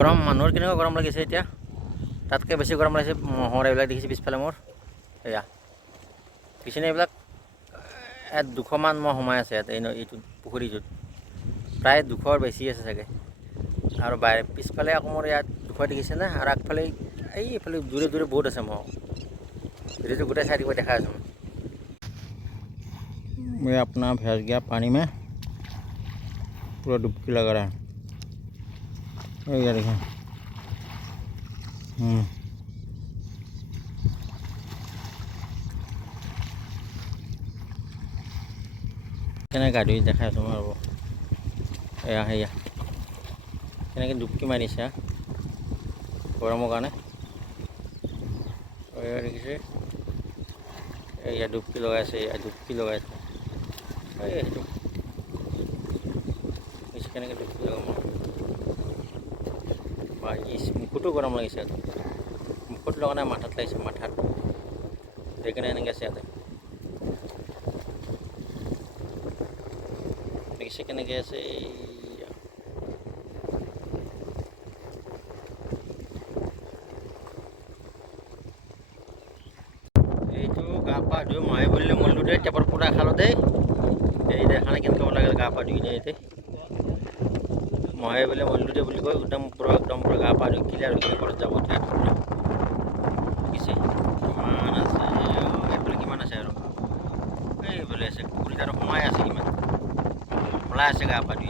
গৰম মানুহৰ কেনেকুৱা গৰম লাগিছে এতিয়া, তাতকৈ বেছি গৰম লাগিছে মহৰ এইবিলাক দেখিছে পিছফালে মোৰ এয়া দেখিছেনে এইবিলাক ইয়াত 200মান মহ সোমাই আছে ইয়াত এইটো পুখুৰীটোত প্ৰায় 200ৰ বেছি আছে চাগে আৰু পিছফালে আকৌ মোৰ ইয়াত 200 দেখিছেনে আৰু আগফালে এইফালে দূৰে দূৰে বহুত আছে মহ ভিডিঅ'টো গোটেই চাই দিব দেখাই আছোঁ मैं अपना भैंस गया पानी में पूरा डुबकी लगा रहा है ये देखें কেনেকৈ গা ধুই দেখাই আছোঁ মই ৰ'ব এয়া সেয়া কেনেকৈ ডুবকি মাৰিছে গৰমৰ কাৰণে এয়া দেখিছে এয়া ডুবকি লগাইছে এয়া ডুবকি লগাইছে সেইটো কেনেকৈ ডুবকি লগাম মুখতো গৰম লাগিছে মুখত লগা নাই মাথাত লাগিছে মাথাত সেইকাৰণে এনেকৈ আছে ইয়াতে দেখিছে কেনেকৈ আছে এইটো গা পা ধুই মহে বুলিলে মৰিলোঁ দেই টেপৰ পুৰা খালোঁ দেই এই দেখা নাই কেনেকৈ লাগে গা পা ধুই দেই মহে বোলে মৰিলোঁ দেই বুলি কয় একদম পুৰা গা পা ধুই ক্লিয়াৰ হৈ ঘৰত যাব দেখিছে কিমান আছে এইফালে কিমান আছে আৰু এইফালে আছে পুখুৰীত আৰু সোমাই আছে কিমান ওলাই আছে গা পা ধুই